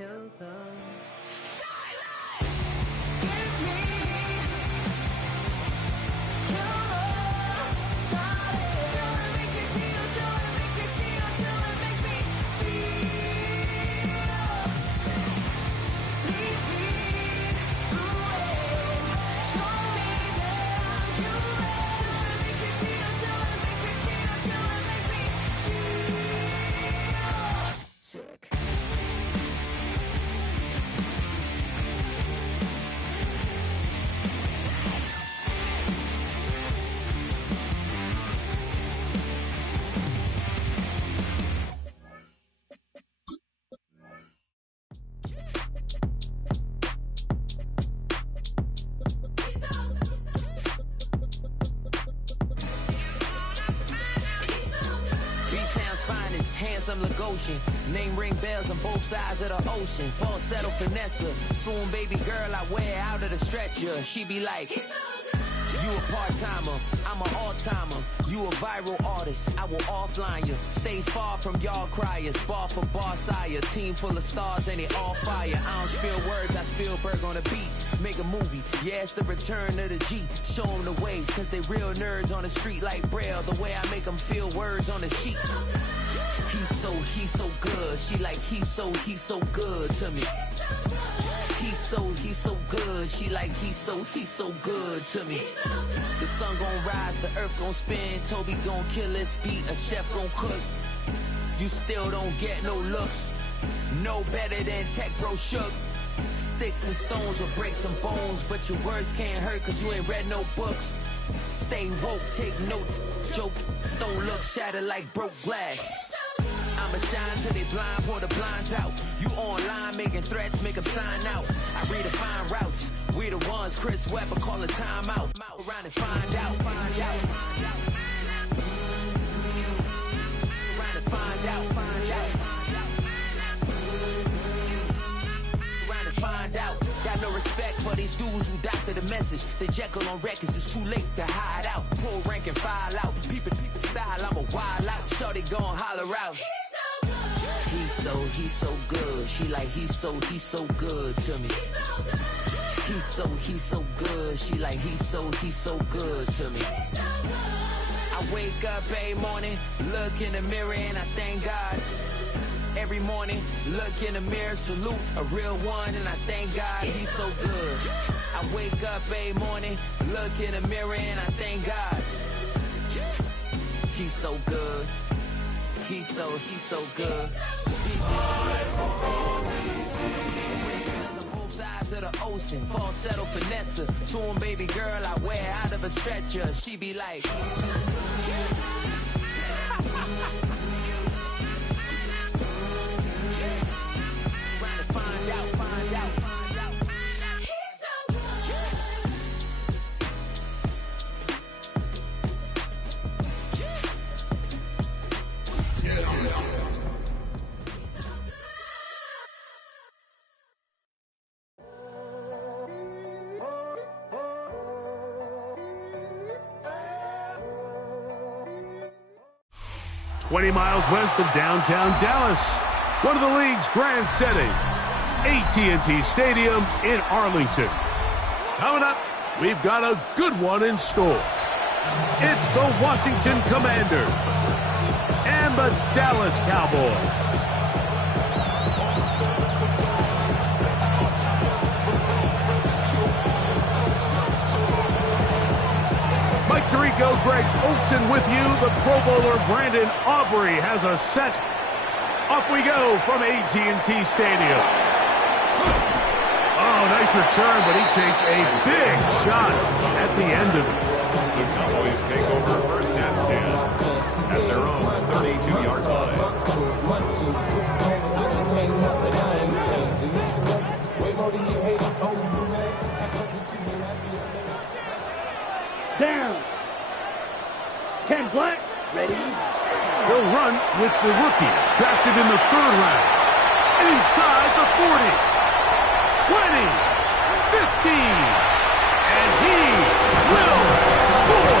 kill them. Handsome Lagosian, name ring bells on both sides of the ocean. Falsetto finesse, swoon baby girl I wear out of the stretcher. She be like, you a part-timer, I'm an all-timer. You a viral artist, I will offline you. Stay far from y'all criers, bar for bar sire. Team full of stars and it all fire. I don't spill words, I Spielberg on the beat. Make a movie, yeah, it's the return of the G. Show them the way, cause they real nerds on the street like Braille. The way I make them feel words on the sheet. He's so good. She like, he's so good to me. He's so good. She like, he's so good to me. The sun gon' rise, the earth gon' spin. Toby gon' kill this beat, a chef gon' cook. You still don't get no looks. No better than Tech Bro Shook. Sticks and stones will break some bones, but your words can't hurt cause you ain't read no books. Stay woke, take notes, joke, don't look shattered like broke glass. I'ma shine till they blind, pour the blinds out. You online making threats, make them sign out. I redefine routes, we the ones Chris Webber call a timeout. Around and find out. Around and find out. Around and find out. Got no respect for these dudes who doctor the message. They Jekyll on records, it's too late to hide out. Pull rank and file out. People style, I'm a wild out. Shorty gon' holler out. He's so good. She like, he's so good to me. He's so good. She like, he's so good to me. I wake up every morning, look in the mirror and I thank God. Every morning, look in the mirror, salute a real one and I thank God he's so good. I wake up every morning, look in the mirror and I thank God. He's so good. He's so good. Both sides of the ocean, falsetto finesse. Swoon baby girl I wear out of a stretcher. She be like, find out. 20 miles west of downtown Dallas, one of the league's grand settings, AT&T Stadium in Arlington. Coming up, we've got a good one in store. It's the Washington Commanders and the Dallas Cowboys. Mike Tirico, Greg Olson with you. The Pro Bowler Brandon Aubrey has a set. Off we go from AT&T Stadium. Oh, nice return, but he takes a big shot at the end of it. The Cowboys take over first and 10 at their own 32-yard line. Down. Ken Black, ready. He'll run with the rookie, drafted in the 3rd round. Inside the 40, 20, 15, and he will score.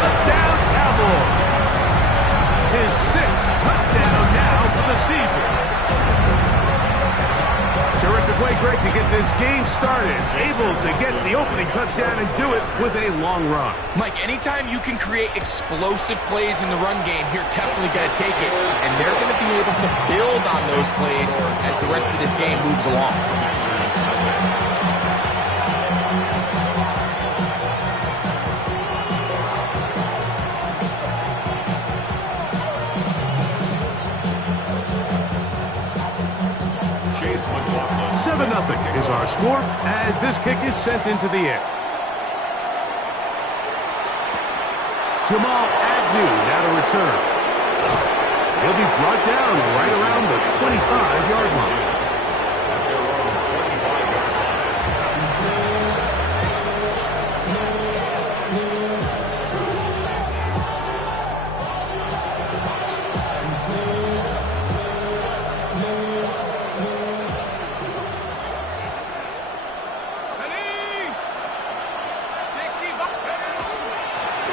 Touchdown Cowboys. His 6th touchdown now for the season. way, Greg, to get this game started. Able to get the opening touchdown and do it with a long run. Mike, anytime you can create explosive plays in the run game, you're definitely going to take it. And they're going to be able to build on those plays as the rest of this game moves along. Nothing is our score as this kick is sent into the air. Jamal Agnew now to return. He'll be brought down right around the 25-yard line.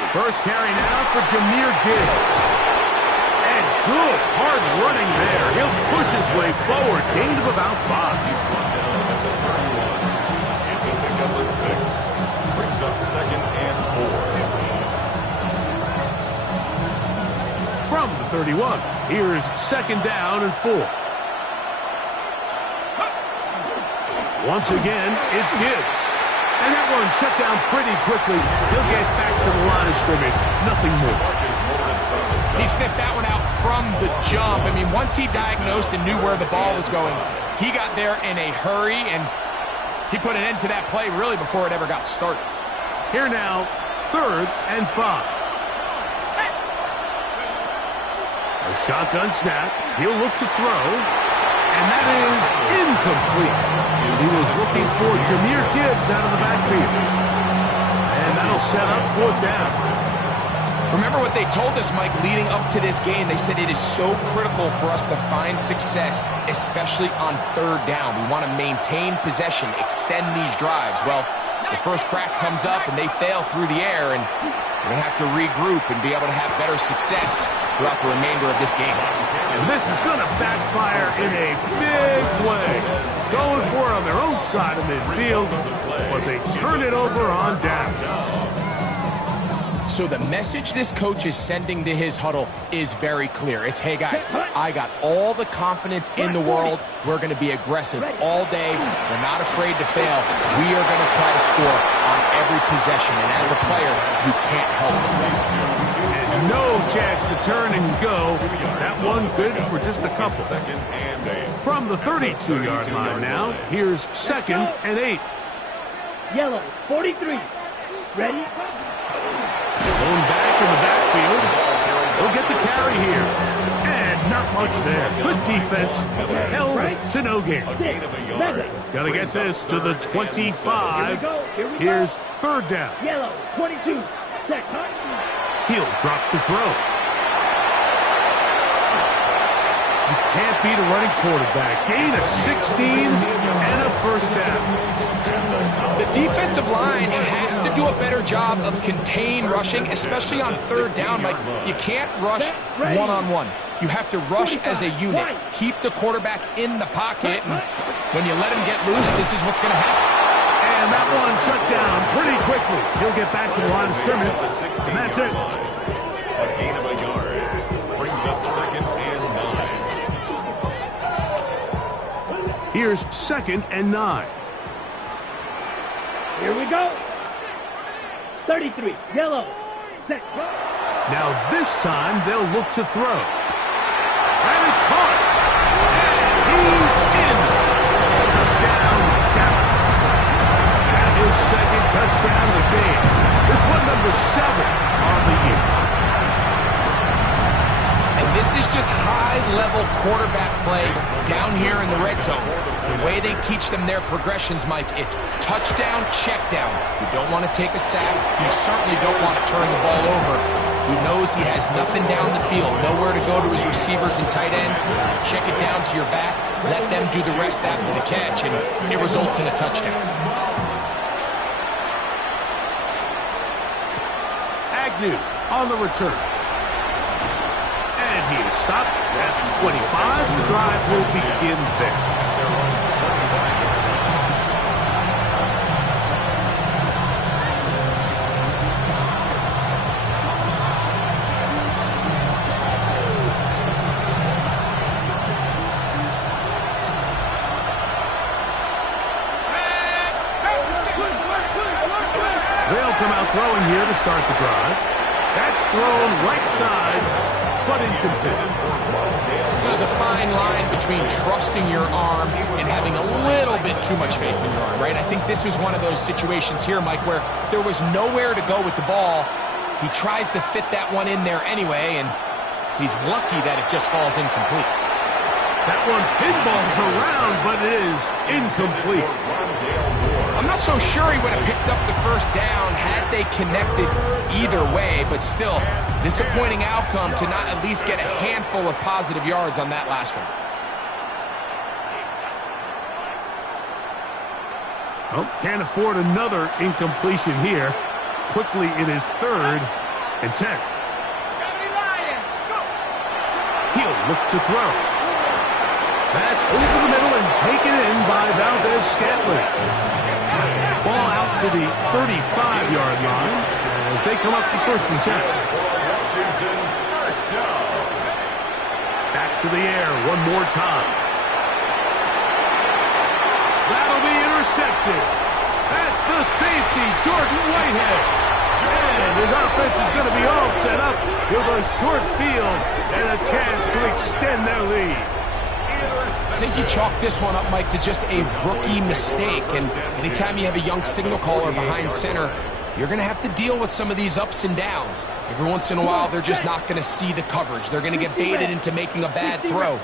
First carry now for Jahmyr Gibbs. And good, hard running there. He'll push his way forward. Gain of about 5. He's brought down at the 31. It's a pickup of 6. Brings up 2nd and 4. From the 31, here's 2nd down and 4. Once again, it's Gibbs. And that one shut down pretty quickly. He'll get back to the line of scrimmage. Nothing more. He sniffed that one out from the jump. I mean, once he diagnosed and knew where the ball was going, he got there in a hurry, and he put an end to that play really before it ever got started. Here now, 3rd and 5. A shotgun snap. He'll look to throw. And that is incomplete. He was looking for Jahmyr Gibbs out of the backfield. And that'll set up 4th down. Remember what they told us, Mike, leading up to this game. They said it is so critical for us to find success, especially on 3rd down. We want to maintain possession, extend these drives. Well, the first crack comes up and they fail through the air, and we're going to have to regroup and be able to have better success throughout the remainder of this game. And this is going to backfire in a big way. Going for it on their own side of midfield, but they turn it over on down. So the message this coach is sending to his huddle is very clear. It's, hey guys, I got all the confidence in the world. We're going to be aggressive all day. We're not afraid to fail. We are going to try to score on every possession. And as a player, you can't help it. And no chance to turn and go. That one good for just a couple. From the 32-yard line now, here's 2nd and 8. Yellow, 43. Ready? Going back in the backfield. He'll get the carry here. And not much there. Good defense. Held to no gain. Got to get this to the 25. Here's 3rd down. Yellow, 22. Set. He'll drop to throw. You can't beat a running quarterback. Gain of 16 and a 1st down. The defensive line has to do a better job of contain rushing, especially on 3rd down. Like, you can't rush one-on-one. You have to rush as a unit. Keep the quarterback in the pocket, and when you let him get loose, this is what's going to happen. And that one shut down pretty quickly. He'll get back to the line of scrimmage, and that's it. A gain of a yard. Brings up 2nd and 9. Here's 2nd and 9. Here we go. 33. Yellow. Set. Now this time they'll look to throw. That is caught. And he's in. Touchdown, Dallas. And his 2nd touchdown of the game. This one number 7 on the year. And this is just high-level quarterback play down here in the red zone. The way they teach them their progressions, Mike, it's touchdown, check down. You don't want to take a sack. You certainly don't want to turn the ball over. He knows he has nothing down the field, nowhere to go to his receivers and tight ends. Check it down to your back. Let them do the rest after the catch, and it results in a touchdown. Agnew on the return. And he is stopped at 25. The drive will begin there. throwing here to start the drive. That's thrown right side, but incomplete. There's a fine line between trusting your arm and having a little bit too much faith in your arm, right? I think this was one of those situations here, Mike, where there was nowhere to go with the ball. He tries to fit that one in there anyway, and he's lucky that it just falls incomplete. That one pinballs around, but it is incomplete. I'm not so sure he would have picked up the first down had they connected either way, but still, disappointing outcome to not at least get a handful of positive yards on that last one. Oh, can't afford another incompletion here. Quickly, it is 3rd and 10. He'll look to throw. That's over the middle and taken in by Valdez-Scantling. Ball out to the 35-yard line as they come up to 1st and 10. Washington, first down. Back to the air one more time. That'll be intercepted. That's the safety, Jordan Whitehead. And his offense is going to be all set up with a short field and a chance to extend their lead. I think you chalk this one up, Mike, to just a rookie mistake. And anytime you have a young signal caller behind center, you're going to have to deal with some of these ups and downs. Every once in a while, they're just not going to see the coverage. They're going to get baited into making a bad throw.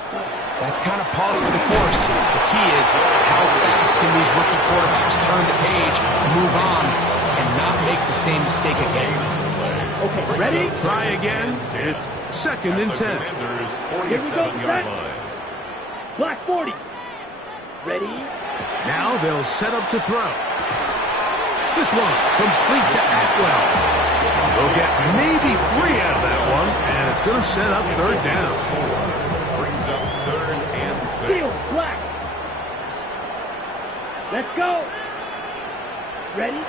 That's kind of par for the course. The key is how fast can these rookie quarterbacks turn the page, move on, and not make the same mistake again. Okay, ready? Try again. It's 2nd and 10. Commanders, Here we go, 47-yard set. line. Black 40. Ready? Now they'll set up to throw. This one complete to Atwell. They'll get maybe 3 out of that one, and it's going to set up 3rd down. Brings up 3rd and 6. Steel, black. Let's go. Ready?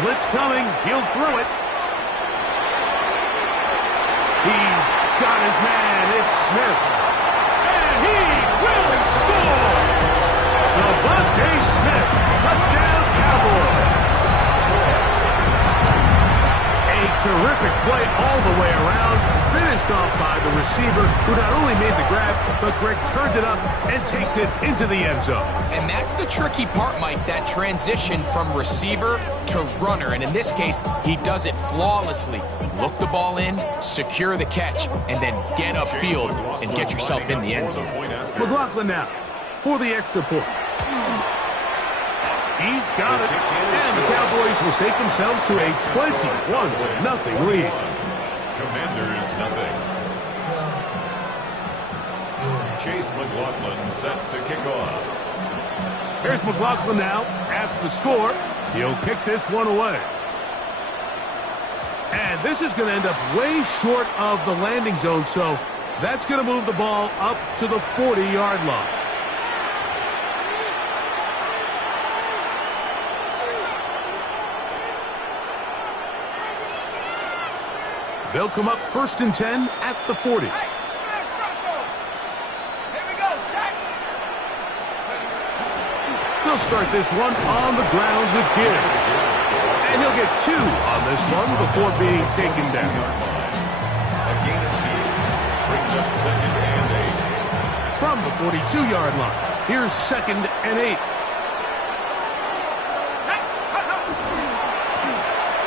Blitz coming. He'll throw it. He's got his man. It's Smith. And he will score. Devontae Smith. Touchdown, Cowboys. A terrific play all the way around. Finished off by the receiver, who not only made the grab, but Greg turned it up and takes it into the end zone. And that's the tricky part, Mike, that transition from receiver to runner. And in this case, he does it flawlessly. Look the ball in, secure the catch, and then get upfield and get yourself in the end zone. McLaughlin now for the extra point. He's got it. And the Cowboys will stake themselves to a 21-0 lead. Commanders, nothing. Chase McLaughlin set to kick off. Here's McLaughlin now. After the score, he'll kick this one away. And this is going to end up way short of the landing zone, so that's going to move the ball up to the 40-yard line. They'll come up 1st and 10 at the 40. They'll start this one on the ground with Gibbs. And he'll get 2 on this one before being taken down. A gain of 2. Brings up 2nd and 8. From the 42-yard line, here's 2nd and 8.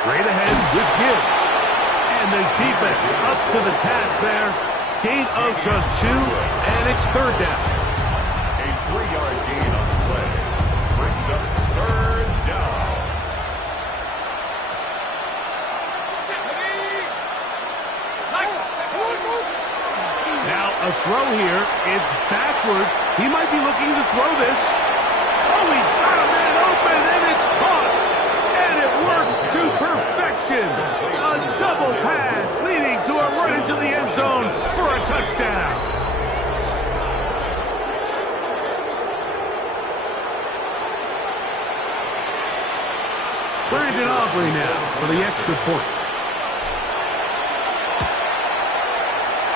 Straight ahead with Gibbs. And this defense up to the task there. Gain of just 2, and it's 3rd down. A 3-yard gain on the play. Brings up 3rd down. Now a throw here. It's backwards. He might be looking to throw this. Oh, he's got a man open, and it's caught. And it works to perfection. A double pass leading to a run into the end zone for a touchdown. Brandon Aubrey now for the extra point.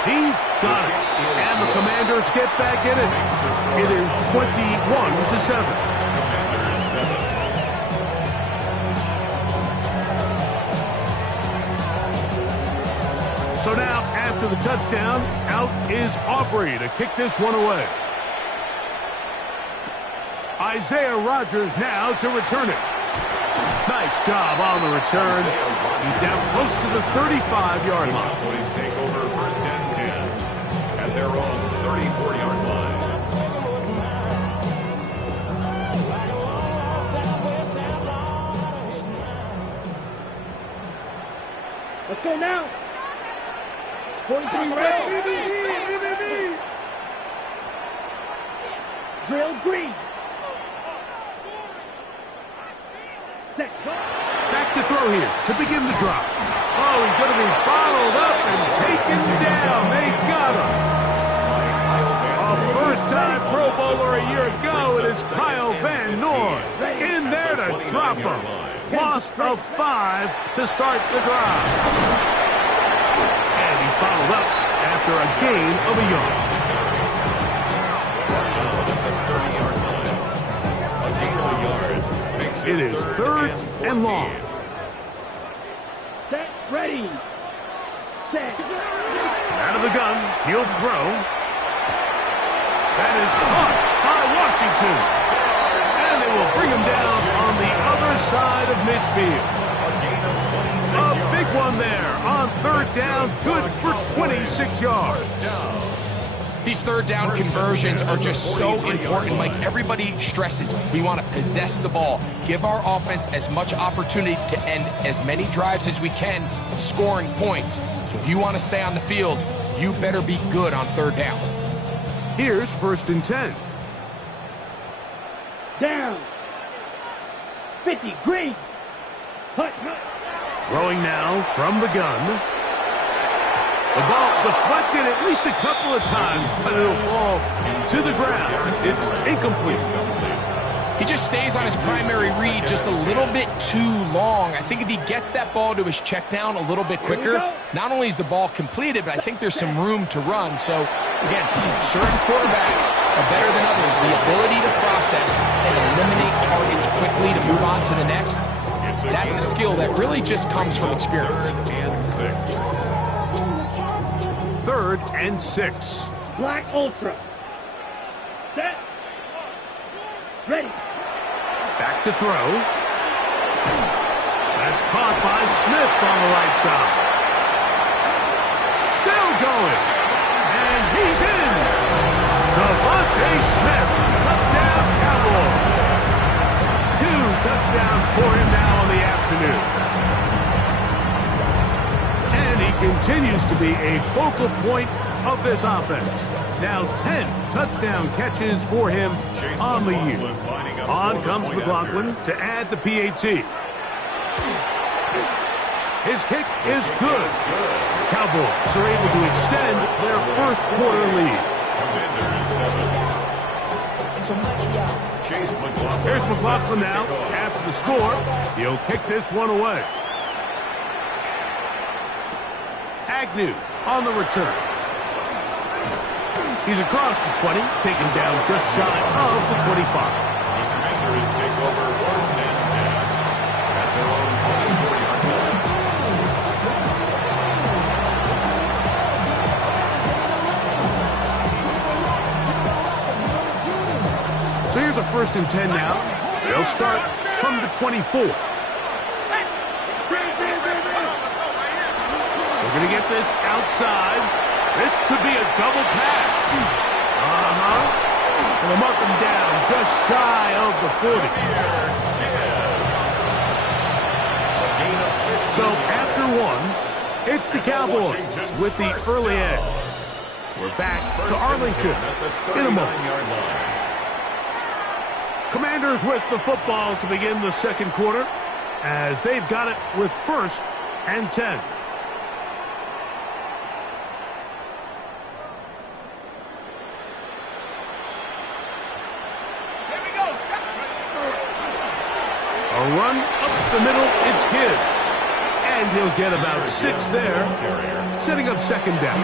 He's got it. And the Commanders get back in it. It is 21-7. Commanders 7. So now, after the touchdown, out is Aubrey to kick this one away. Isaiah Rodgers now to return it. Nice job on the return. He's down close to the 35-yard line. Cowboys take over first and 10 at their own 34-yard line. Let's go now. 43 red. Drill green. Set. Back to throw here to begin the drop. Oh, he's going to be bottled up and taken down. They got him. A first-time Pro Bowler a year ago, it is Kyle Van Noy in there to drop him. Loss of 5 to start the drive. And he's bottled up after a gain of a yard. It is 3rd and long. Set, ready. Set. Out of the gun, he'll throw. That is caught by Washington. And they will bring him down on the other side of midfield. A big one there on 3rd down, good for 26 yards. These 3rd down conversions are just so important. Like everybody stresses, we want to possess the ball, give our offense as much opportunity to end as many drives as we can, scoring points. So if you want to stay on the field, you better be good on 3rd down. Here's 1st and 10. Down. 50, green. Hut. Throwing now from the gun. The ball deflected at least a couple of times, but it'll fall to the ground. It's incomplete. He just stays on his primary read just a little bit too long. I think if he gets that ball to his check down a little bit quicker, not only is the ball completed, but I think there's some room to run. So, again, certain quarterbacks are better than others. The ability to process and eliminate targets quickly to move on to the next, that's a skill that really just comes from experience. 3rd and 6. Black Ultra. Set. Ready. Back to throw. That's caught by Smith on the right side. Still going. And he's in. Devontae Smith. Touchdown Cowboys. 2 touchdowns for him now on the afternoon. And he continues to be a focal point of this offense. Now 10 touchdown catches for him on the year. On comes McLaughlin to add the PAT. His kick is good. Cowboys are able to extend their 1st quarter lead. Here's McLaughlin now after the score. He'll kick this one away. Agnew on the return. He's across the 20, taken down just shy of the 25. The Commanders take over 1st and 10 at their own 24-yard line. So here's a 1st and 10 now. They'll start from the 24. We're going to get this outside. This could be a double pass. And they'll mark him down just shy of the 40. So after 1, it's the Cowboys with the early edge. We're back to Arlington in a moment. Commanders with the football to begin the 2nd quarter as they've got it with 1st and 10. A run up the middle, it's Gibbs. And he'll get about 6 there, setting up 2nd down.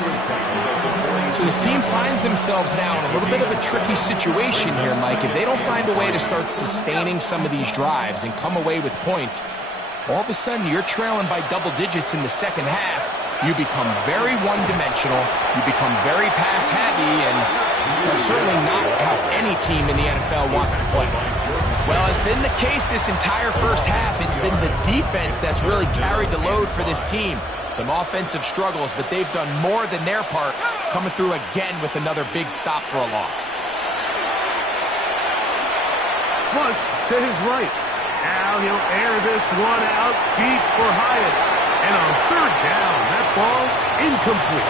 So this team finds themselves now in a little bit of a tricky situation here, Mike. If they don't find a way to start sustaining some of these drives and come away with points, all of a sudden you're trailing by double digits in the 2nd half. you become very one-dimensional, you become very pass-heavy, and that's certainly not how any team in the NFL wants to play. Well, it's been the case this entire first half. It's been the defense that's really carried the load for this team. Some offensive struggles, but they've done more than their part, coming through again with another big stop for a loss. Flush to his right. Now he'll air this one out deep for Hyatt. And on third down, that ball incomplete.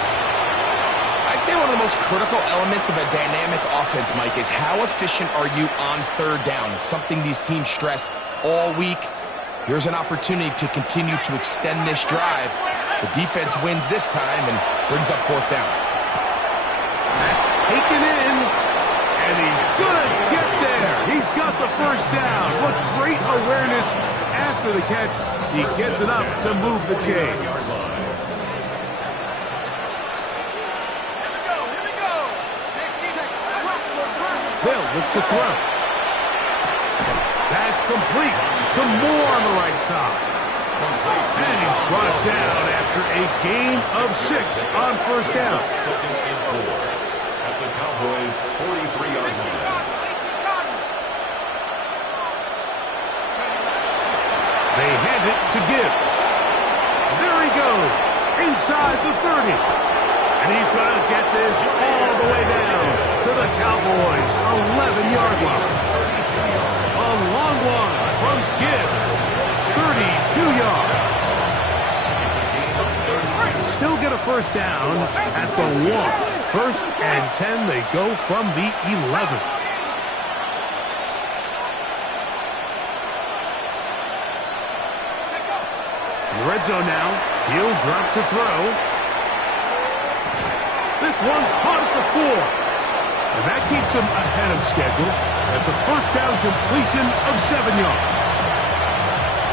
I'd say one of the most critical elements of a dynamic offense, Mike, is how efficient are you on third down? It's something these teams stress all week. Here's an opportunity to continue to extend this drive. The defense wins this time and brings up fourth down. That's taken in, and he's gonna get there. He's got the first down. What great awareness after the catch. He gets enough to move the chain. They'll look to throw. That's complete to Moore on the right side. And he's brought down after a gain of 6 on first down. Second and 4 at the Cowboys' 43-yard line. They hand it to Gibbs. There he goes, inside the 30. And he's going to get this all the way down to the Cowboys' 11-yard line. A long one from Gibbs, 32 yards. Still get a first down at the 1. First and 10, they go from the 11. In the red zone now, he'll drop to throw. This one caught at the 4. And that keeps him ahead of schedule. That's a first down completion of 7 yards.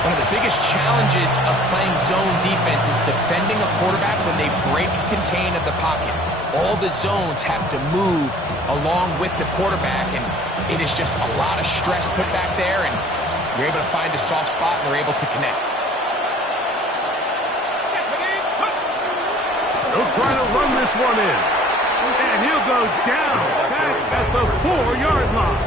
One of the biggest challenges of playing zone defense is defending a quarterback when they break contain of the pocket. All the zones have to move along with the quarterback, and it is just a lot of stress put back there, and you're able to find a soft spot, and they're able to connect. He'll try to run this one in. And he'll go down back at the 4-yard line.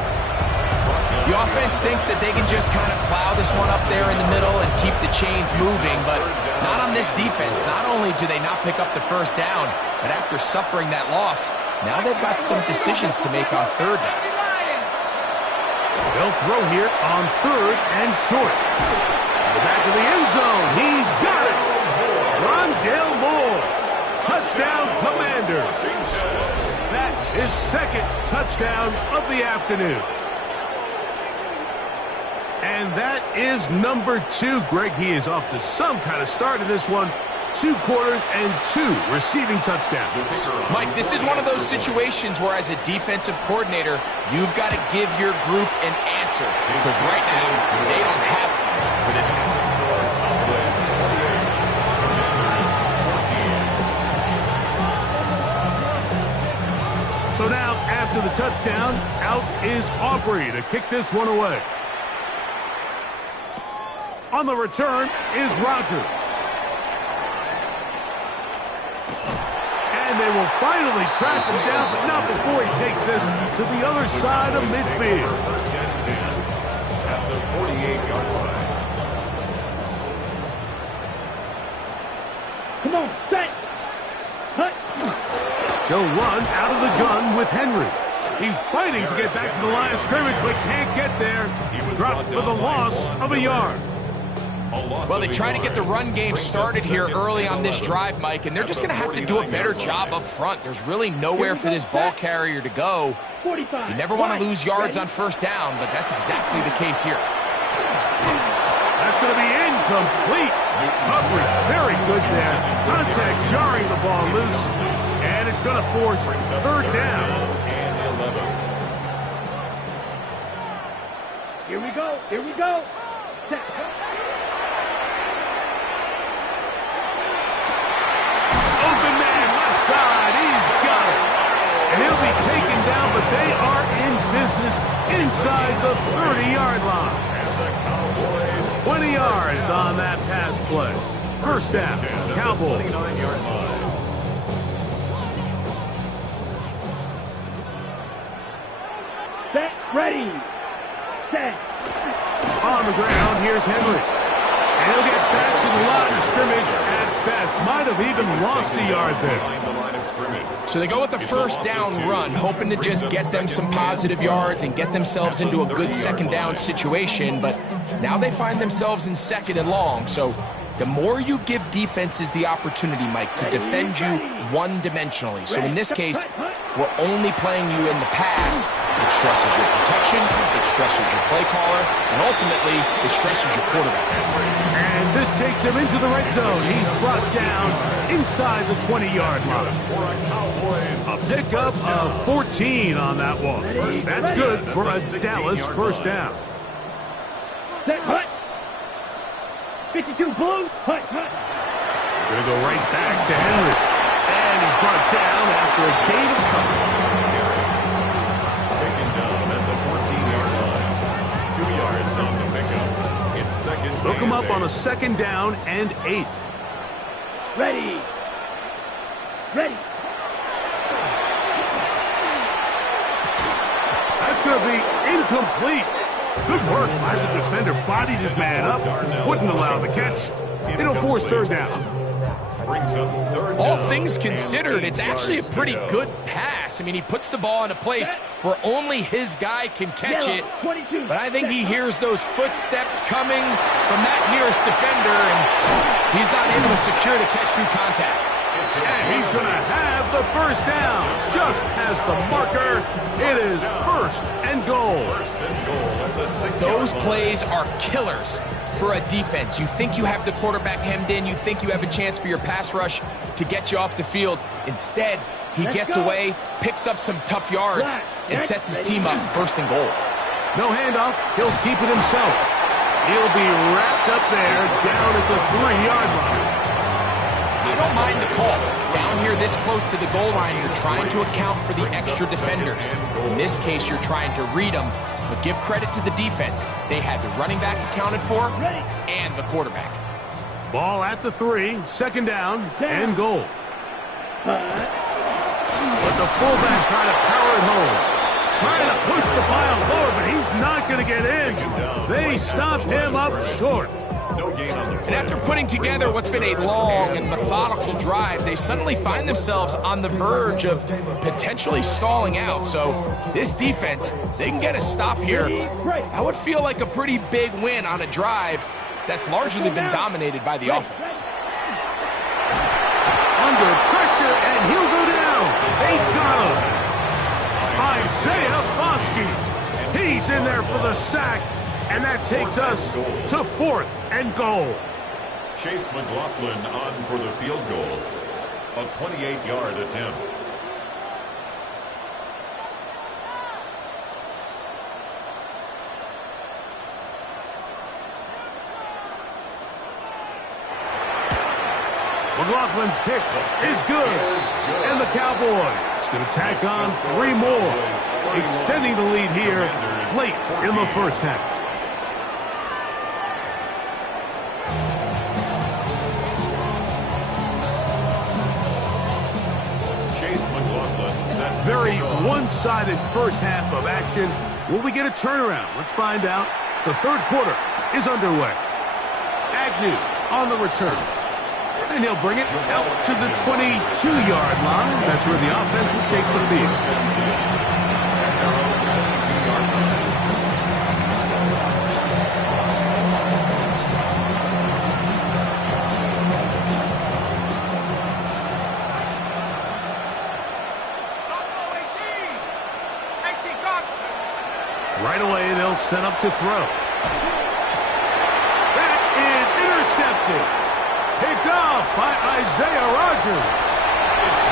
The offense thinks that they can just kind of plow this one up there in the middle and keep the chains moving, but not on this defense. Not only do they not pick up the first down, but after suffering that loss, now they've got some decisions to make on third down. They'll throw here on third and short. To the back of the end zone. He's got it. Rondale Moore. Touchdown, Commanders. That is second touchdown of the afternoon. And that is number 2. Greg, he is off to some kind of start in this one. 2 quarters and 2 receiving touchdowns. Mike, this is one of those situations where as a defensive coordinator, you've got to give your group an answer. Because right now, they don't have one for this guy. So now, after the touchdown, out is Aubrey to kick this one away. On the return is Rogers. And they will finally track him down, but not before he takes this to the other side of midfield. First and 10 at the 48-yard line. Come on, set. Hut. He'll run out of the gun with Henry. He's fighting to get back to the line of scrimmage, but can't get there. Dropped for the loss of a yard. Well, they try to get the run game started here early on this drive, Mike, and they're just going to have to do a better job up front. There's really nowhere for this ball carrier to go. 45. You never want to lose yards on first down, but that's exactly the case here. That's going to be incomplete. Coverage very good there. Contact jarring the ball loose, and it's going to force third down. And 11. Here we go. Here we go. Set. Open man, left side. He's got it. And he'll be taken down, but they are in business inside the 30-yard line. 20 yards on that pass play. First down, Cowboys. 29-yard line. Set. Ready. Set. On the ground, here's Henry. And he'll get back to the line of scrimmage at best. Might have even lost a yard there. Behind the line of scrimmage. So they go with a first down run, hoping to just get them some positive yards and get themselves into a good second down situation. But now they find themselves in second and long. So the more you give defenses the opportunity, Mike, to defend you one-dimensionally. So in this case, we're only playing you in the pass. It stresses your protection, it stresses your play caller, and ultimately, it stresses your quarterback. And this takes him into the red zone. He's brought down inside the 20-yard line. A pickup of 14 on that one. That's good for a Dallas first down. Set. Hut. 52 Blues. Hut. Hut. Going to go right back to Henry. And he's brought down after a gain of cover. Taken down at the 14-yard line. 2 yards on the pickup. It's second. Look him up on a second down and 8. Ready. Ready. That's going to be incomplete. Good work by the defender. Bodied his man up. Wouldn't allow the catch. It'll force third down. Brings up third All down. things considered, it's actually a pretty good pass. I mean, he puts the ball in a place where only his guy can catch it. 22. But I think he hears those footsteps coming from that nearest defender, and he's not able to secure the catch through contact. And he's going to have the first down. Just past the marker. It is first and goal. First and goal at the 6-yard Those line. plays are killers for a defense. You think you have the quarterback hemmed in. You think you have a chance for your pass rush to get you off the field. Instead, he gets away, picks up some tough yards, and sets his team up first and goal. No handoff. He'll keep it himself. He'll be wrapped up there down at the 3-yard line. I don't mind the call. Down here this close to the goal line, you're trying to account for the extra defenders. In this case, you're trying to read them, but give credit to the defense. They had the running back accounted for and the quarterback. Ball at the 3, second down and goal. But the fullback trying to power it home. Trying to push the pile forward, but he's not going to get in. They stop him up short. No gain on the And after putting together what's been a long and methodical drive, they suddenly find themselves on the verge of potentially stalling out. So this defense, they can get a stop here. That would feel like a pretty big win on a drive that's largely been dominated by the offense. Under pressure, and he'll go down. They got him. Isaiah Foskey. He's in there for the sack, and that takes us to fourth and goal. Chase McLaughlin on for the field goal. A 28-yard attempt. McLaughlin's kick is good. And the Cowboys going to tack on 3 more, extending the lead here late in the first half. Chase McLaughlin set. Very one-sided first half of action. Will we get a turnaround? Let's find out. The third quarter is underway. Agnew on the return. And he'll bring it out to the 22-yard line. That's where the offense will take the field. Right away, they'll set up to throw. That is intercepted. Picked off by Isaiah Rodgers.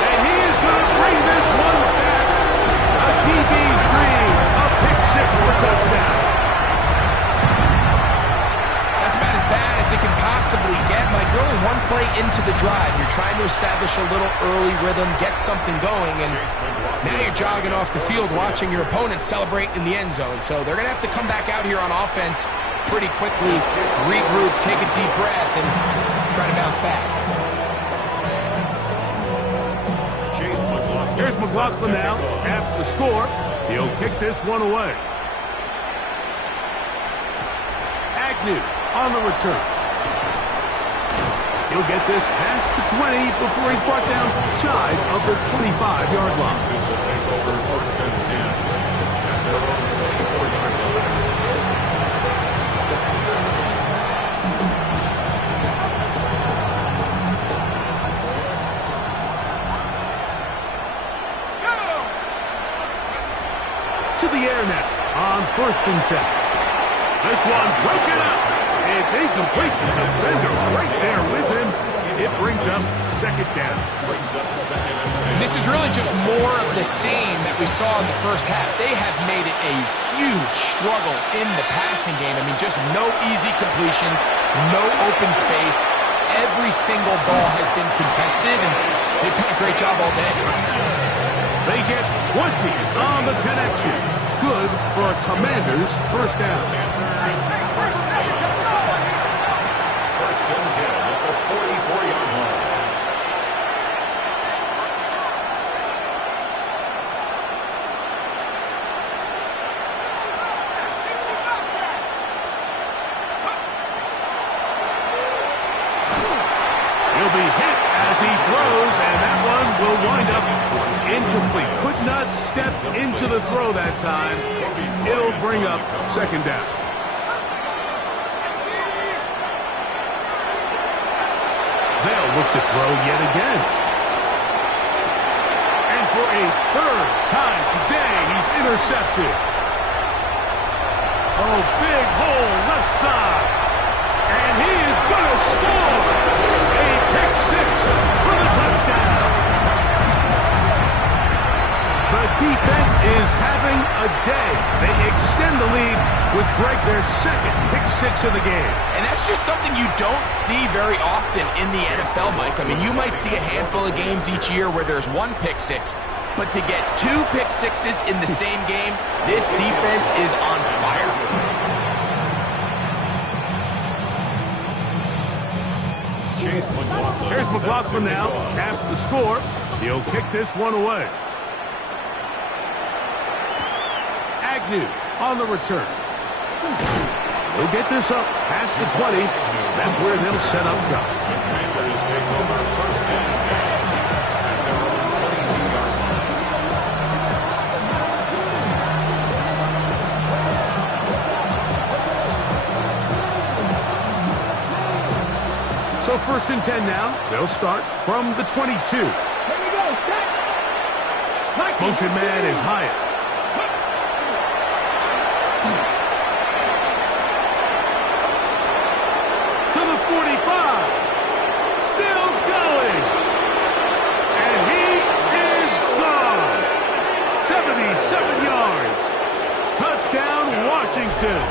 And he is going to bring this one back. A DB's dream. A pick 6 for touchdown. That's about as bad as it can possibly get. Mike, you're only one play into the drive. You're trying to establish a little early rhythm, get something going, and now you're jogging off the field watching your opponent celebrate in the end zone. So they're going to have to come back out here on offense pretty quickly, regroup, take a deep breath, and try to bounce back. Here's McLaughlin now. After the score, he'll kick this one away. Agnew on the return. He'll get this past the 20 before he's brought down shy of the 25-yard line. Take over first and 10 at their own 24-yard line. To the air now on first and 10. This one broken up. It's incomplete. The defender right there with him. It brings up second down. This is really just more of the same that we saw in the first half. They have made it a huge struggle in the passing game. I mean, just no easy completions, no open space. Every single ball has been contested, and they've done a great job all day. They get 20 on the connection. Good for a Commanders first down. First and 10 at the 44-yard line. He'll be hit as he throws, and that one will wind up incomplete. Could not step into the throw that time. It'll bring up second down. They'll look to throw yet again. And for a third time today, he's intercepted. Oh, big hole left side. And he is going to score. A pick six for the touchdown. The defense is having a day. They extend the lead with Greg their second pick six of the game. And that's just something you don't see very often in the NFL, Mike. I mean, you might see a handful of games each year where there's one pick six, but to get two pick sixes in the same game, this defense is on fire. Here's McLaughlin now. After the score, he'll kick this one away. Agnew on the return. He'll get this up past the 20. That's where they'll set up shop. Commanders take over first and 10 at their own 22-yard line. So first and 10 now. They'll start from the 22. Here we go, set. Motion man is Hyatt. To the 45. Still going. And he is gone. 77 yards. Touchdown, Washington.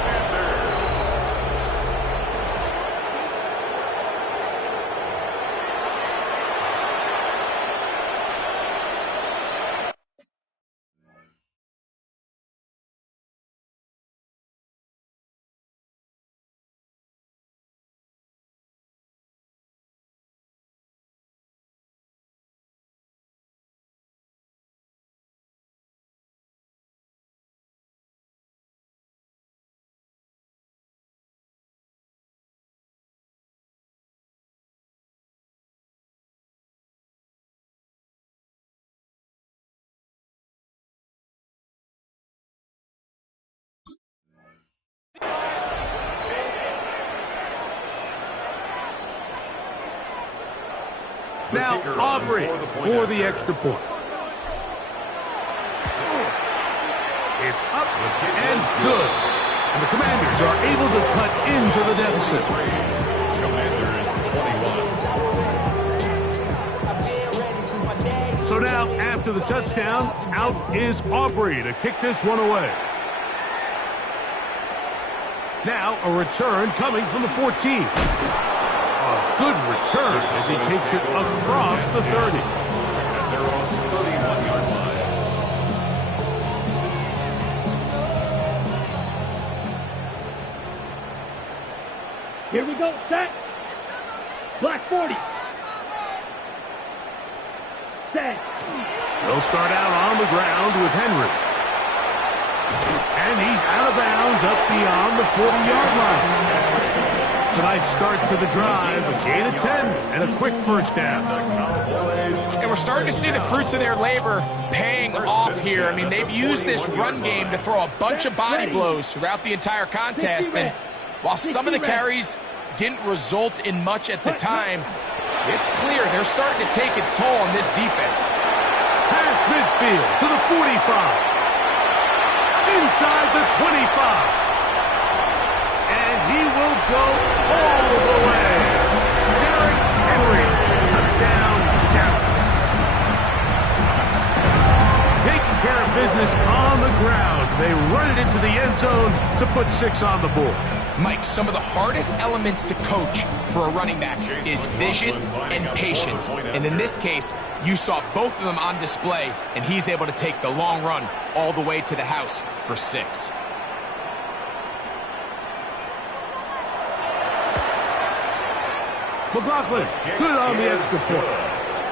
Now Aubrey for the extra point. It's up and good. And the Commanders are able to cut into the deficit. Commanders 21. So now, after the touchdown, out is Aubrey to kick this one away. Now a return coming from the 14. A good return as he takes it across the 30. At their own 31-yard line. Here we go, set. Black 40. Set. They'll start out on the ground with Henry. And he's out of bounds up beyond the 40-yard line. Tonight's start to the drive, a gain of 10 and a quick first down. And we're starting to see the fruits of their labor paying off here. I mean, they've used this run game to throw a bunch of body blows throughout the entire contest. And while some of the carries didn't result in much at the time, it's clear they're starting to take its toll on this defense. Past midfield to the 45. Inside the 25. And he will go all the way. Derrick Henry, touchdown, Dallas. Taking care of business on the ground. They run it into the end zone to put 6 on the board. Mike, some of the hardest elements to coach for a running back is vision and patience. And in this case, you saw both of them on display, and he's able to take the long run all the way to the house for 6. McLaughlin, good on the extra point.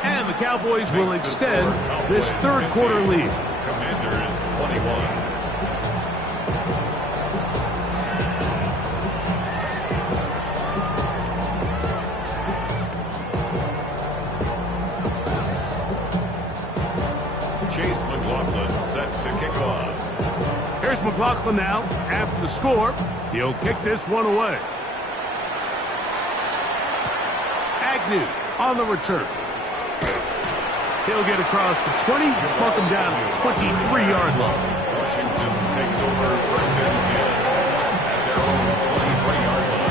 And the Cowboys will extend this third quarter lead. Commanders 21. Chase McLaughlin set to kick off. Here's McLaughlin now. After the score, he'll kick this one away. Agnew on the return. He'll get across the 20, mark him down at the 23-yard line. Washington takes over first and 10 at their own 23-yard line.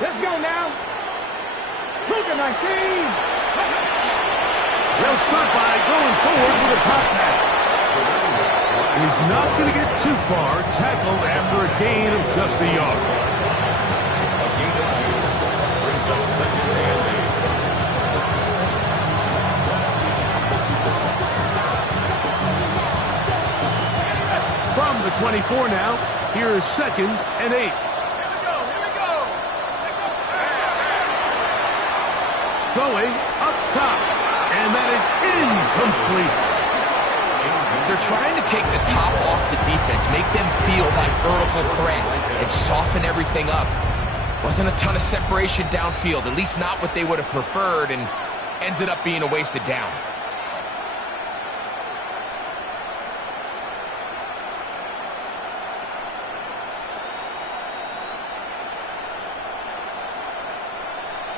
Let's go now. Luka 19. They'll start by going forward with a pop pass. He's not going to get too far, tackled after a gain of just a yard. A gain of 2 brings up second and 8. From the 24 now, here's second and 8. Going up top, and that is incomplete. They're trying to take the top off the defense, make them feel that vertical threat, and soften everything up. Wasn't a ton of separation downfield, at least not what they would have preferred, and ends it up being a wasted down.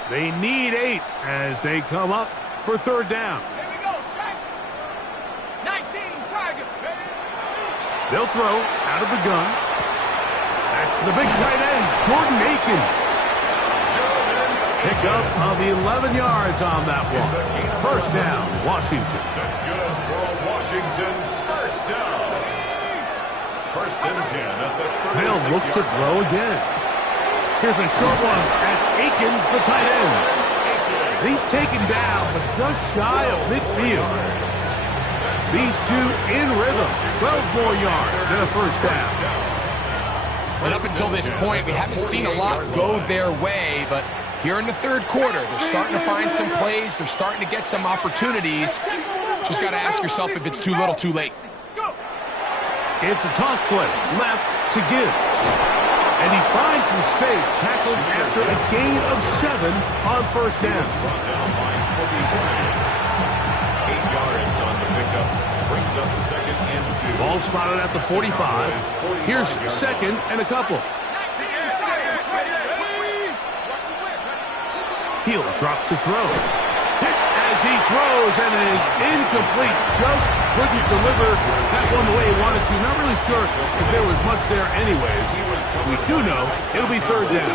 They need 8 as they come up for third down. Here we go, sack. 19, target. They'll throw out of the gun. That's the big tight end, Jordan Akins. Pickup of 11 yards on that one. First down, Washington. That's good for Washington. First down. First and 10 at the 36-yard line. They'll look to throw again. Here's a short one. That's Akins, the tight end. He's taken down, but just shy of midfield. These two in rhythm. 12 more yards and a first down. And up until this point, we haven't seen a lot go their way, but here in the third quarter, they're starting to find some plays. They're starting to get some opportunities. Just got to ask yourself if it's too little, too late. It's a toss play left to Gibbs. And he finds some space, tackled after a gain of 7 on first down. Brought down by Kobe Bryant. 8 yards on the pickup. Brings up second and 2. Ball spotted at the 45. Here's second and a couple. He'll drop to throw. Hit as he throws, and it is incomplete. Just couldn't deliver that one the way he wanted to. Not really sure if there was much there anyways. We do know it'll be third down.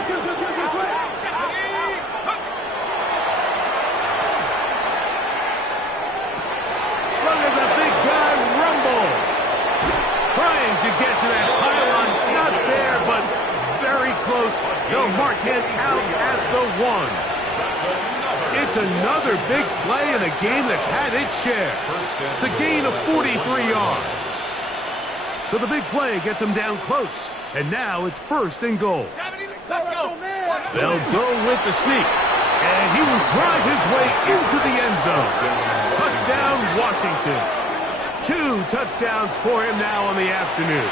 Look at the big guy rumble. Trying to get to that pylon. Not there, but very close. They'll mark him out at the 1. It's another big play in a game that's had its share. It's a gain of 43 yards. So the big play gets him down close. And now it's 1st and goal. Let's go. They'll go with the sneak. And he will drive his way into the end zone. Touchdown, Washington. 2 touchdowns for him now on the afternoon.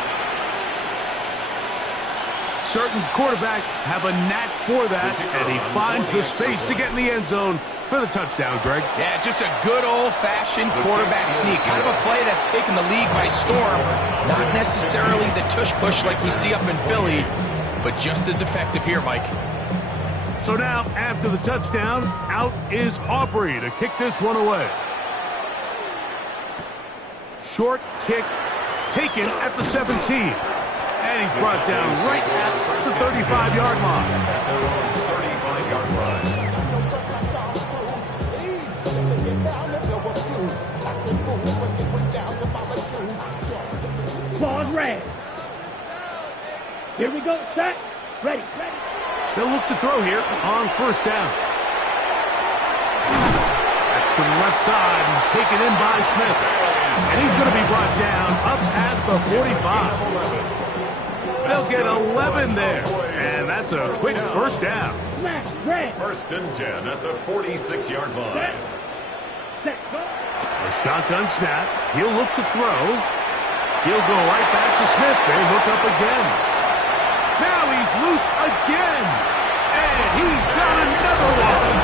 Certain quarterbacks have a knack for that, and he finds the space to get in the end zone for the touchdown, Greg. Yeah, just a good old-fashioned quarterback sneak. Kind of a play that's taken the league by storm. Not necessarily the tush-push like we see up in Philly, but just as effective here, Mike. So now, after the touchdown, out is Aubrey to kick this one away. Short kick taken at the 17. And he's brought down right at the 35-yard line. 35-yard line. Ball's red. Here we go. Set. Ready. They'll look to throw here on 1st down. That's to the left side and taken in by Smith. And he's going to be brought down up past the 45. They'll get 11 there. And that's a quick 1st down. Red. 1st and 10 at the 46-yard line. Set. A shotgun snap. He'll look to throw. He'll go right back to Smith. They look up again. Now he's loose again. And he's got another one.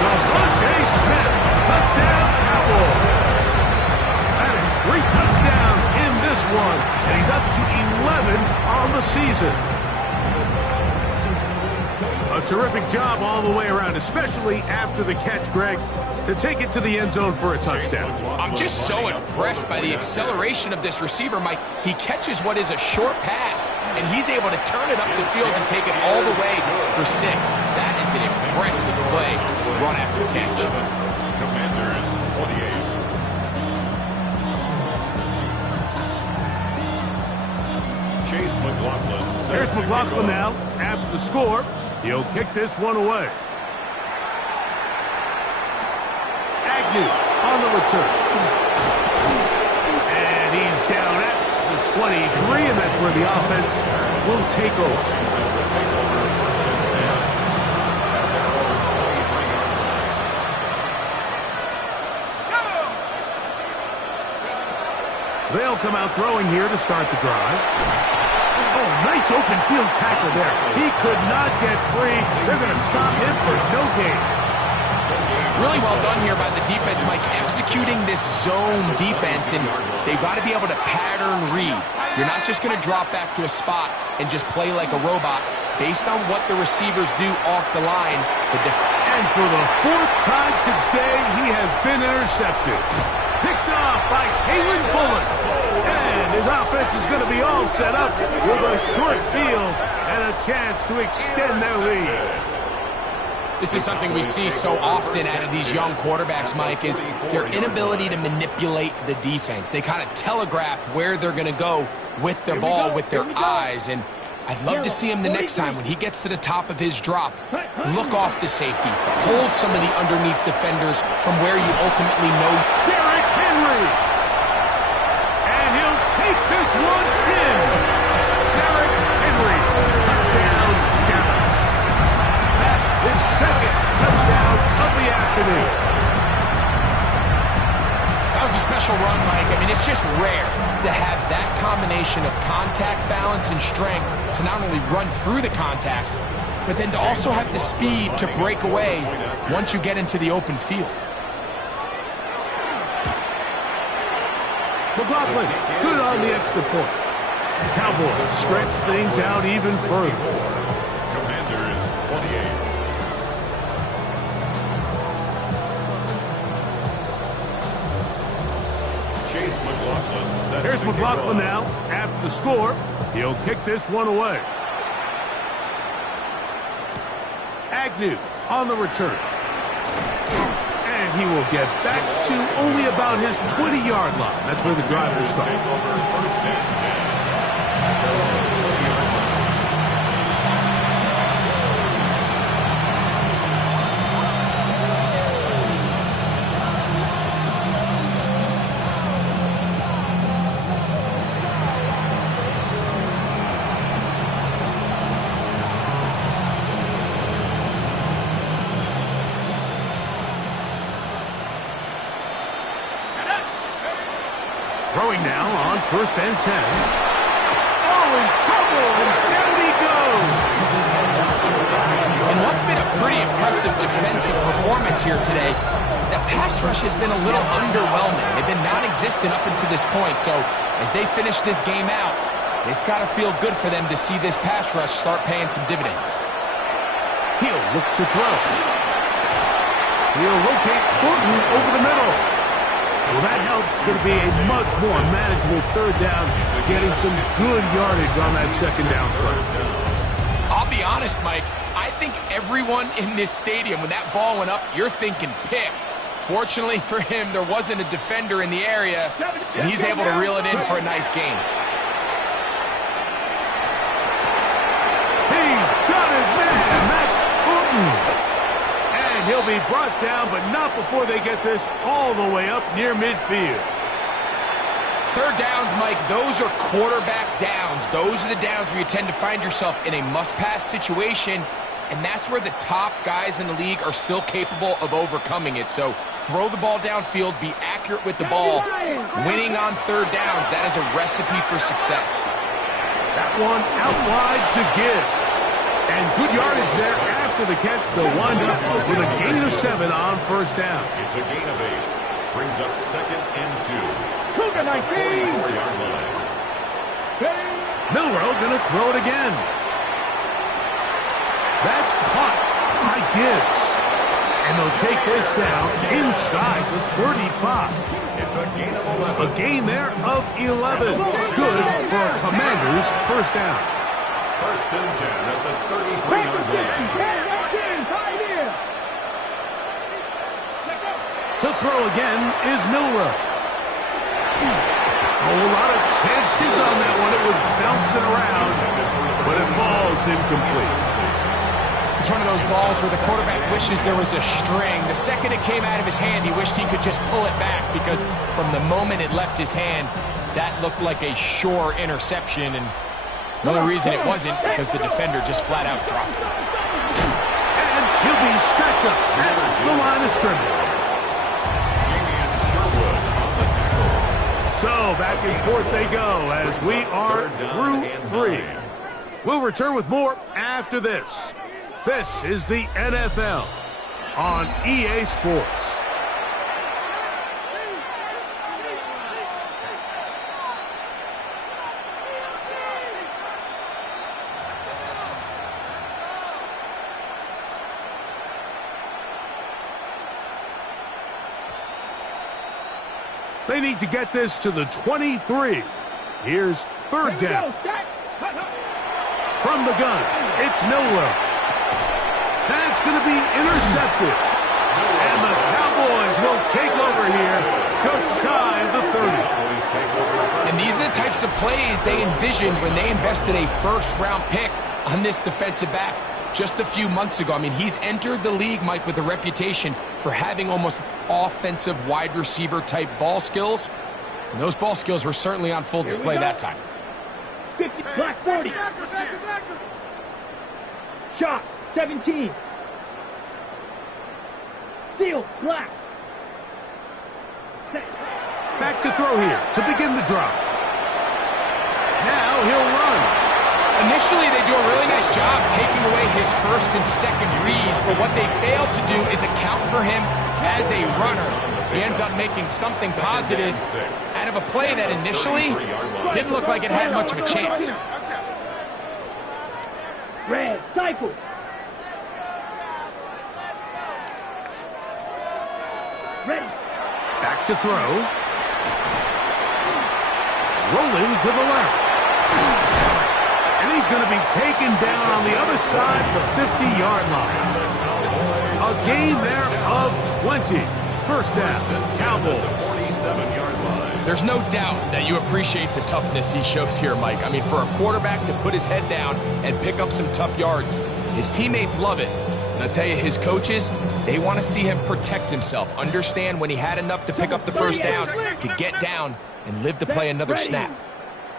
Devontae Smith. Touchdown, Cowboys. That is 3 touchdowns in this one. And he's up to 11 on the season. A terrific job all the way around, especially after the catch, Greg, to take it to the end zone for a touchdown. I'm just so impressed by the acceleration of this receiver, Mike. He catches what is a short pass, and he's able to turn it up the field and take it all the way for 6. That is an impressive play, run after catch. Commanders 28. Chase McLaughlin. Here's McLaughlin now. After the score, he'll kick this one away. Agnew on the return. And he's down at the 23, and that's where the offense will take over. They'll come out throwing here to start the drive. Oh, nice open field tackle there. He could not get free. They're going to stop him for no gain. Really well done here by the defense, Mike, executing this zone defense, and they've got to be able to pattern read. You're not just going to drop back to a spot and just play like a robot. Based on what the receivers do off the line, and for the 4th time today, he has been intercepted. Picked off by Kalen Bullock. And his offense is going to be all set up with a short field and a chance to extend their lead. This is something we see so often out of these young quarterbacks, Mike, is their inability to manipulate the defense. They kind of telegraph where they're going to go with the ball, with their eyes. And I'd love to see him the next time when he gets to the top of his drop. Look off the safety. Hold some of the underneath defenders from where you ultimately know. Derrick Henry. And he'll take this one in. Derrick Henry. Touchdown, Dallas. That is 2nd touchdown of the afternoon. That was a special run, Mike. I mean, it's just rare to have that combination of contact balance and strength to not only run through the contact, but then to also have the speed to break away once you get into the open field. McLaughlin, good on the extra point. The Cowboys stretch things out even further. Commanders 28. Chase McLaughlin set. Here's McLaughlin now. After the score, he'll kick this one away. Agnew on the return. And he will get back to only about his 20-yard line. That's where the drive will start. Take over 1st and 10. Throwing now on 1st and 10. Oh, in trouble, and down he goes. And what's been a pretty impressive defensive performance here today, the pass rush has been a little underwhelming. They've been non-existent up until this point, so as they finish this game out, it's got to feel good for them to see this pass rush start paying some dividends. He'll look to throw. He'll locate Thornton over the middle. Well, that helps. It's going to be a much more manageable 3rd down, getting some good yardage on that 2nd down play. I'll be honest, Mike. I think everyone in this stadium, when that ball went up, you're thinking pick. Fortunately for him, there wasn't a defender in the area, and he's able to reel it in for a nice gain. He's got his man. That's Thornton. And he'll be brought down, but not before they get this all the way up near midfield. 3rd downs, Mike, those are quarterback downs. Those are the downs where you tend to find yourself in a must-pass situation, and that's where the top guys in the league are still capable of overcoming it. So throw the ball downfield, be accurate with the ball. Winning on 3rd downs, that is a recipe for success. That one out wide to Gibbs. And good yardage there after the catch. They'll wind up with a gain of 7 on 1st down. It's a gain of 8. Brings up 2nd and 2. Cougar 19. 44-yard line. Milroe going to throw it again. That's caught by Gibbs. And they'll take this down inside the 35. It's a gain of 11. A gain there of 11. Good for a Commanders 1st down. 1st and 10 at the 33-yard line. To throw again is Milroe. A whole lot of chances on that one. It was bouncing around, but it falls incomplete. It's one of those balls where the quarterback wishes there was a string. The second it came out of his hand, he wished he could just pull it back, because from the moment it left his hand, that looked like a sure interception, and the only reason it wasn't because the defender just flat out dropped it. And he'll be stacked up at the line of scrimmage. So back and forth they go as we are through 3. We'll return with more after this. This is the NFL on EA Sports. They need to get this to the 23. Here's 3rd down. From the gun, it's Milroe. That's going to be intercepted. And the Cowboys will take over here just shy of the 30. And these are the types of plays they envisioned when they invested a 1st-round pick on this defensive back just a few months ago. I mean, he's entered the league, Mike, with a reputation for having almost offensive wide receiver type ball skills. And those ball skills were certainly on full display that time. 50, black 40. Shot, 17. Steal, black. Back to throw here to begin the drive. Now he'll run. Initially, they do a really nice job taking away his 1st and 2nd read, but what they fail to do is account for him as a runner. He ends up making something positive out of a play that initially didn't look like it had much of a chance. Red, cycle. Ready. Back to throw. Rolling to the left. And he's going to be taken down on the other side, the 50-yard line. A gain there of 20. 1st down, Cowboys. 47-yard line. There's no doubt that you appreciate the toughness he shows here, Mike. I mean, for a quarterback to put his head down and pick up some tough yards, his teammates love it. And I'll tell you, his coaches, they want to see him protect himself, understand when he had enough to pick up the 1st down, to get down and live to play another snap.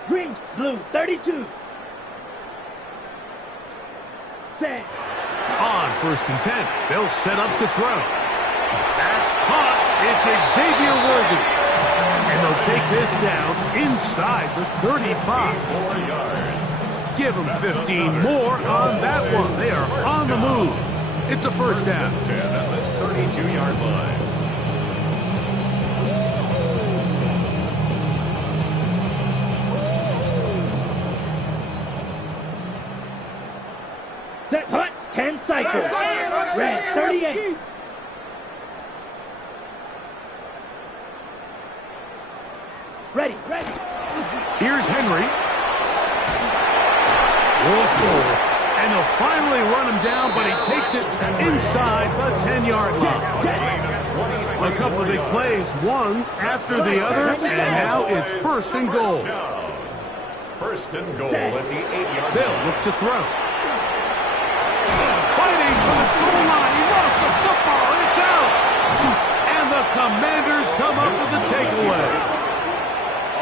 Green, blue, 32. Set. On 1st and 10, they'll set up to throw. That's caught. It's Xavier Worthy. And they'll take this down inside the 35. 4 yards. Give them 15 more on that one. They are on the move. It's a first down. 10 at the 32-yard line. Set, hut, 10 cycles. Red, 38. Ready. Here's Henry. Whoa. And they'll finally run him down, but he takes it inside the 10-yard line. A couple of big plays, one after the other, and now it's first and goal. First and goal at the 8-yard line. They'll look to throw. Fighting for the goal line. He lost the football. It's out. And the Commanders come up with the takeaway.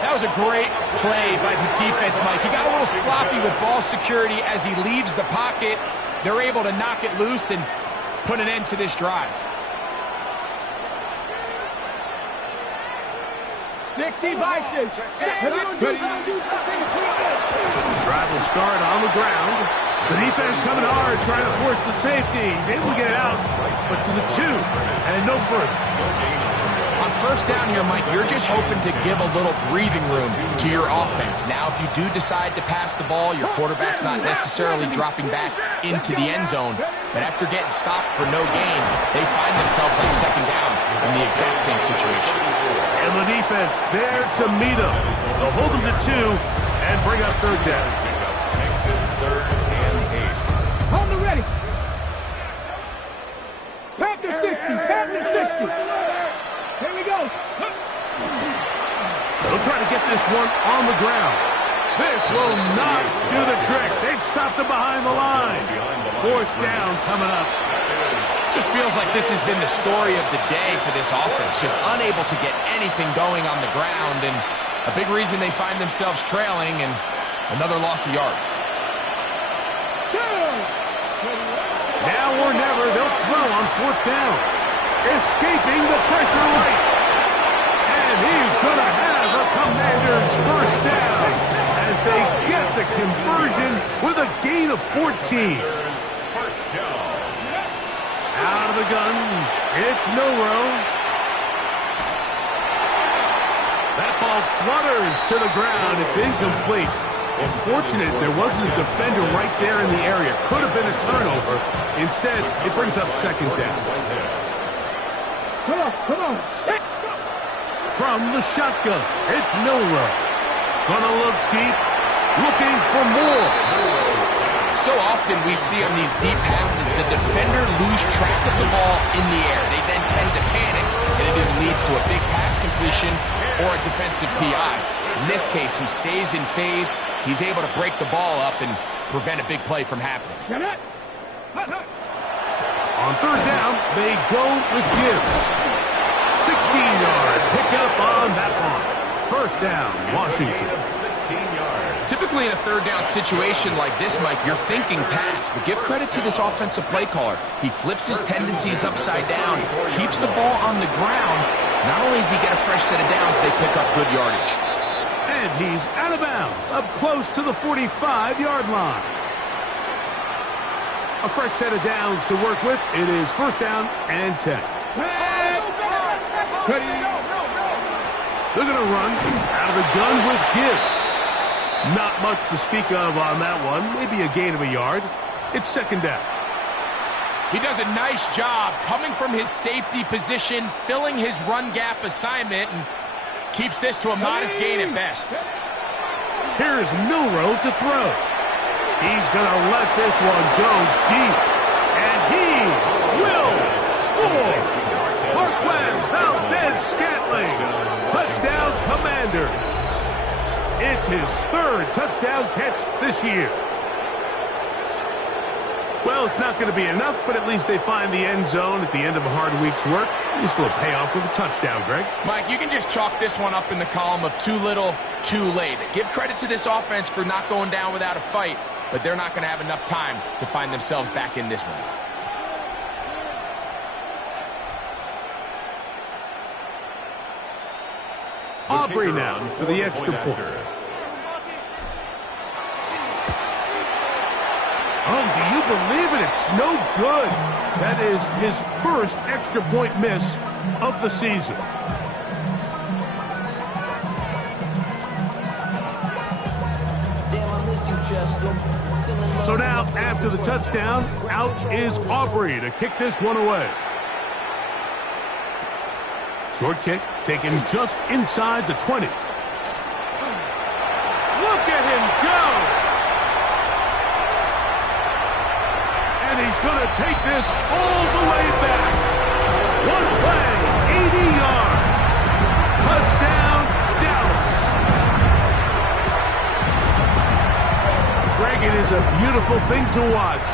That was a great play by the defense, Mike. He got a little sloppy with ball security as he leaves the pocket. They're able to knock it loose and put an end to this drive. 60 vices. Drive will start on the ground. The defense coming hard, trying to force the safety. He's able to get it out, but to the 2, and no further. On first down here, Mike, you're just hoping to give a little breathing room to your offense. Now, if you do decide to pass the ball, your quarterback's not necessarily dropping back into the end zone. But after getting stopped for no gain, they find themselves on second down in the exact same situation. And the defense there to meet them. They'll hold them to 2 and bring up third down. Exit 3rd and 8. On the ready. Panther 60. Panther 60. Here we go. They'll try to get this one on the ground. This will not do the trick. They've stopped them behind the line. Fourth down coming up. Just feels like this has been the story of the day for this offense. Just unable to get anything going on the ground, and a big reason they find themselves trailing and another loss of yards. Now or never, they'll throw on fourth down. Escaping the pressure right. And he's going to have a Commanders first down as they get the conversion with a gain of 14. First down. Out of the gun, it's Milroe. That ball flutters to the ground. It's incomplete. Unfortunate there wasn't a defender right there in the area. Could have been a turnover. Instead, it brings up second down. Come on. From the shotgun, it's Milroe. Gonna look deep, looking for more. So often we see on these deep passes, the defender lose track of the ball in the air. They then tend to panic, and it either leads to a big pass completion or a defensive PI. In this case, he stays in phase. He's able to break the ball up and prevent a big play from happening. On third down, they go with Gibbs. 16-yard pickup on that one. First down, Washington. 16 yards. Typically in a third down situation like this, Mike, you're thinking pass, but give credit to this offensive play caller. He flips his tendencies upside down, keeps the ball on the ground. Not only does he get a fresh set of downs, they pick up good yardage. And he's out of bounds, up close to the 45-yard line. A fresh set of downs to work with. It is first down and 10. They're going to run out of the gun with Gibbs. Not much to speak of on that one. Maybe a gain of a yard. It's second down. He does a nice job coming from his safety position, filling his run gap assignment, and keeps this to a modest gain at best. Here's Milroe to throw. He's going to let this one go deep. And he will score. Marquez Valdez-Scantling. Touchdown Commanders. It's his third touchdown catch this year. Well, it's not going to be enough, but at least they find the end zone at the end of a hard week's work. He's going to pay off with a touchdown, Greg. Mike, you can just chalk this one up in the column of too little, too late. Give credit to this offense for not going down without a fight, but they're not going to have enough time to find themselves back in this one. Aubrey now for the extra point. Oh, do you believe it? It's no good. That is his first extra point miss of the season. So now, after the touchdown, out is Aubrey to kick this one away. Short kick taken just inside the 20. Look at him go! And he's going to take this all the way back. One play, 80 yards. Touchdown, Dallas. Greg, it is a beautiful thing to watch.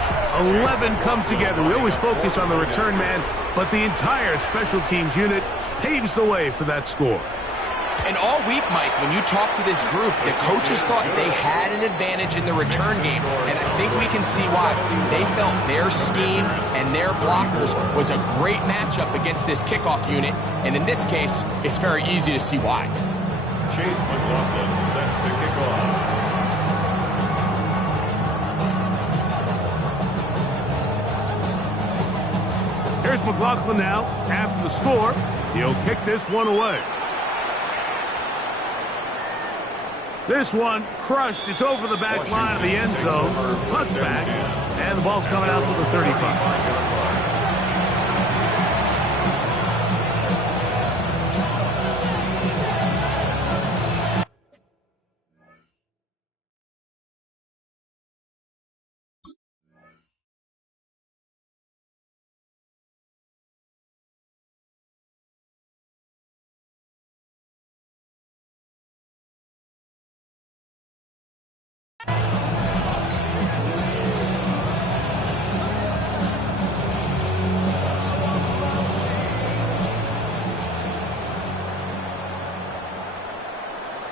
11 come together. We always focus on the return man, but the entire special teams unit paves the way for that score. And all week, Mike, when you talk to this group, the coaches thought they had an advantage in the return game, and I think we can see why. They felt their scheme and their blockers was a great matchup against this kickoff unit, and in this case, it's very easy to see why. Chase McLaughlin set to kick off. Here's McLaughlin now. After the score, he'll kick this one away. This one crushed. It's over the back line of the end zone. Touchback. And the ball's coming out to the 35.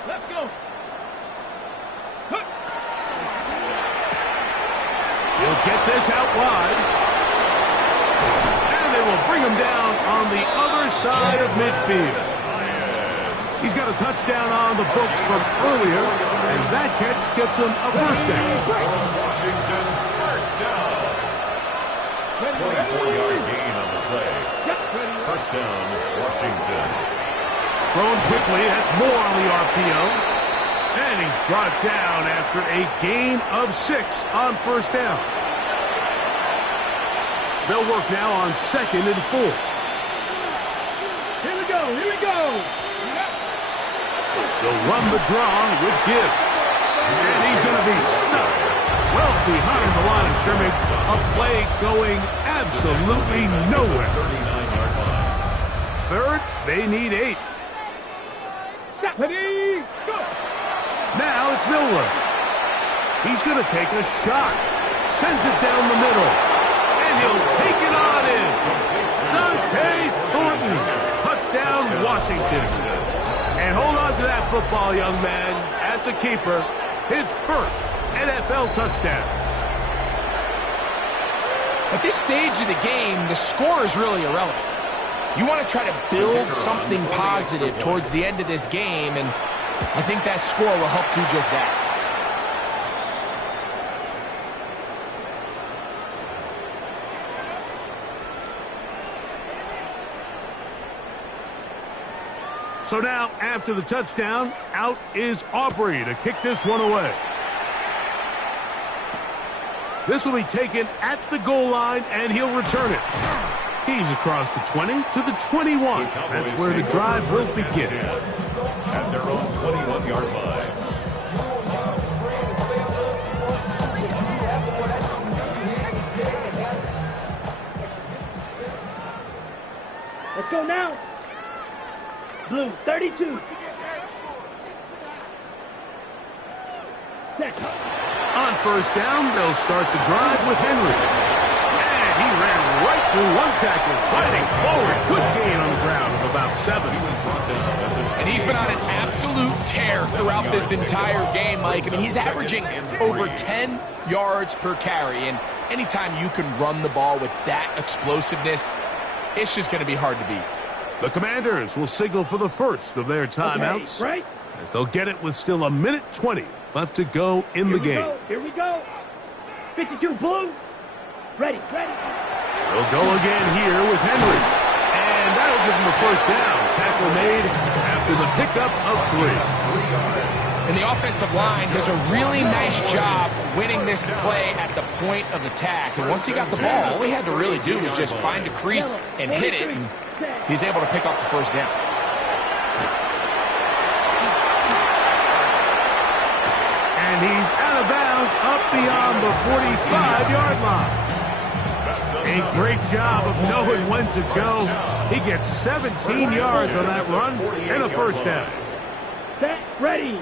Let's go. He'll get this out wide. And they will bring him down on the other side of midfield. He's got a touchdown on the books from earlier, and that catch gets him a first down. Washington, first down. 24-yard gain on the play. First down, Washington. Thrown quickly, that's more on the RPO. And he's brought down after a gain of 6 on first down. They'll work now on 2nd and 4. Here we go. Here we go. They'll run the draw with Gibbs. And he's going to be stuck well behind the line of scrimmage. A play going absolutely nowhere. 39-yard line. Third, they need 8. Ready, go. Now it's Miller. He's going to take a shot. Sends it down the middle. And he'll take it on in. Dante Thornton. Touchdown, Washington. And hold on to that football, young man. That's a keeper. His first NFL touchdown. At this stage of the game, the score is really irrelevant. You want to try to build something positive towards the end of this game, and I think that score will help do just that. So now, after the touchdown, out is Aubrey to kick this one away. This will be taken at the goal line, and he'll return it. He's across the 20 to the 21. That's where the drive will begin. At their own 21-yard line. Let's go now. Blue, 32. Set. On first down, they'll start the drive with Henry. And he ran right through one tackle, fighting forward. Good gain on the ground of about 7. And he's been on an absolute tear throughout this entire game, Mike. I mean, he's averaging over 10 yards per carry. And anytime you can run the ball with that explosiveness, it's just going to be hard to beat. The Commanders will signal for the first of their timeouts, right? as they'll get it with still 1:20 left to go in the game. Here we go. 52 blue. Ready. They'll go again here with Henry. And that'll give him the first down. Tackle made after the pickup of 3. And the offensive line does a really nice job winning this play at the point of attack. And once he got the ball, all he had to really do was just find a crease and hit it. And he's able to pick up the first down. And he's out of bounds up beyond the 45-yard line. A great job of knowing when to go. He gets 17 yards on that run and a first down. Set, ready.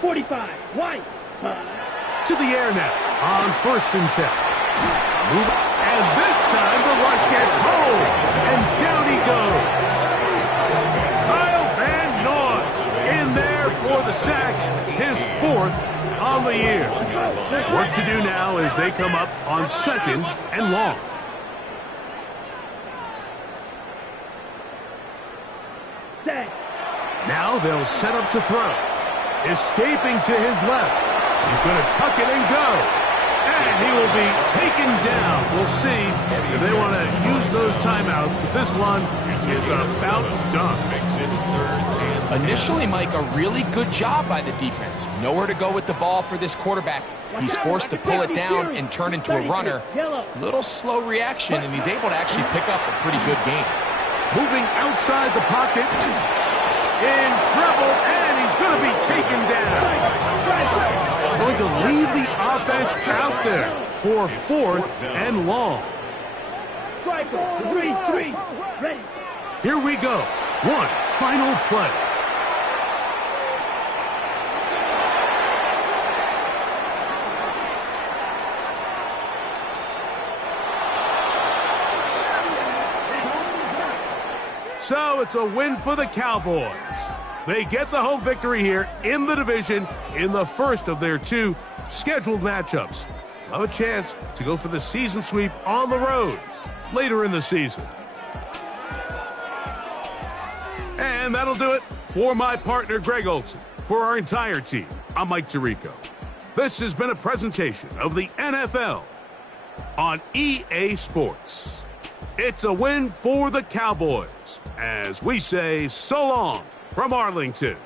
45, white. To the air now on 1st and 10. And this time the rush gets home. And down he goes. Kyle Van Noy in there for the sack. His 4th on the year. Work to do now as they come up on 2nd and long. Set. Now they'll set up to throw. Escaping to his left. He's going to tuck it and go. And he will be taken down. We'll see if they want to use those timeouts. But this one is about done. Initially, Mike, a really good job by the defense. Nowhere to go with the ball for this quarterback. He's forced to pull it down and turn into a runner. Little slow reaction, and he's able to actually pick up a pretty good game. Moving outside the pocket. In trouble, and he's going to be taken down. Going to leave the offense out there for 4th and long. 3, ready. Here we go. One final play. So it's a win for the Cowboys. They get the home victory here in the division in the first of their 2 scheduled matchups. Have a chance to go for the season sweep on the road later in the season. And that'll do it for my partner, Greg Olson. For our entire team, I'm Mike Tirico. This has been a presentation of the NFL on EA Sports. It's a win for the Cowboys, as we say so long from Arlington.